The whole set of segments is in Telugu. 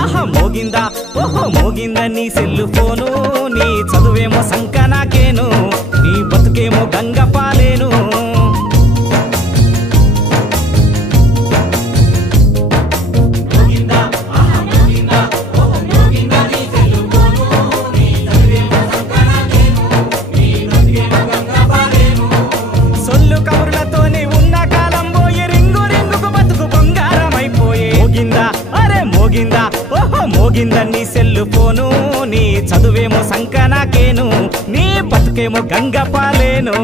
ఆహా మోగిందా ఓహో మోగిందా నీ సెల్లు ఫోను నీ చదువేమో సంక నాకేను నీ బతుకేమో గంగ పాలేను సొల్లు కబుర్లతోని ఉన్న కాలం పోయి రింగు రింగుకు బతుకు బంగారమైపోయే మోగిందా అరే మోగిందా ఓహో మోగిందా నీ సెల్లు ఫోను నీ చదువేమో సంక నాకేను నీ బతుకేమో గంగ పాలేను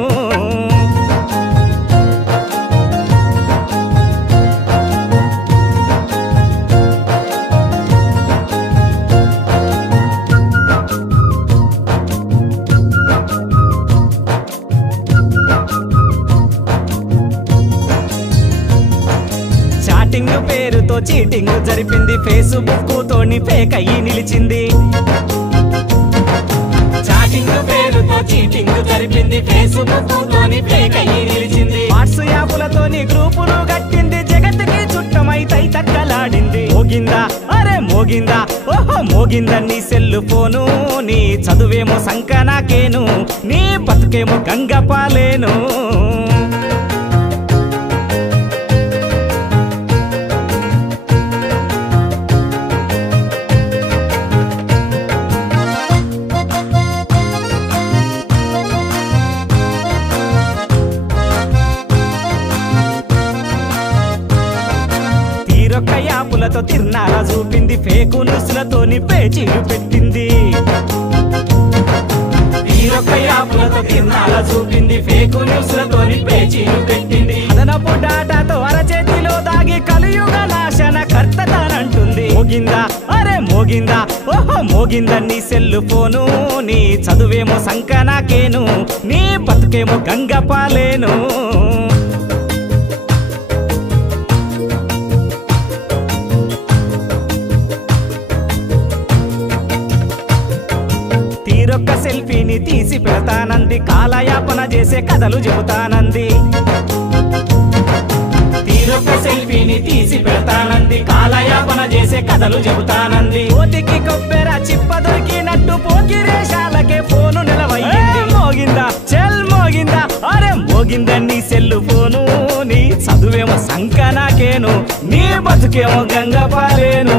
చాటింగ్ పేరుతో చీటింగ్ జరిపింది ఫేస్బుక్ తోని ఫేక్ అయ్యి నిలిచింది చాటింగ్ పేరుతో చీటింగ్ జరిపింది ఫేస్బుక్ తోని ఫేక్ అయ్యి నిలిచింది వాట్సాప్ యాపులతోని గ్రూపులు కట్టింది జగత్తుకి చుట్టమై తైతక్కలాడింది మోగిందా అరే మోగిందా ఓహో మోగిందా నీ సెల్లు ఫోను నీ చదువేమో సంక నాకేను నీ బతుకేమో గంగ పాలేను తీరొక్క యాపులతో తిర్నాల చూపింది ఫేకు న్యూస్లతోని పేచీలు పెట్టింది తీరొక్క యాపులతో తిర్నాల చూపింది ఫేకు న్యూస్లతోని పేచీలు పెట్టింది అదనపు డాటాతో అరచేతిలో దాగి కలియుగ నాశన కర్తతానంటుంది మోగిందా అరే మోగిందా ఓహో మోగిందా నీ సెల్లు ఫోను నీ చదువేమో సంక నాకేను నీ బతుకేమో గంగ పాలేను తీరొక్క సెల్ఫీని తీసి పెడతానంది కాలయాపన చేసే కథలు చెబుతానంది తీరొక్క సెల్ఫీని తీసి పెడతానంది కాలయాపన చేసే కథలు చెబుతానంది ఓటికి కొబ్బెర చిప్ప దొరికినట్టు పోకిరేషాలకే ఫోను నిలవయ్యింది మోగిందా చెల్ మోగిందా అరే మోగిందా నీ సెల్లు ఫోను నీ చదువేమో సంక నాకేను నీ బతుకేమో గంగ పాలేను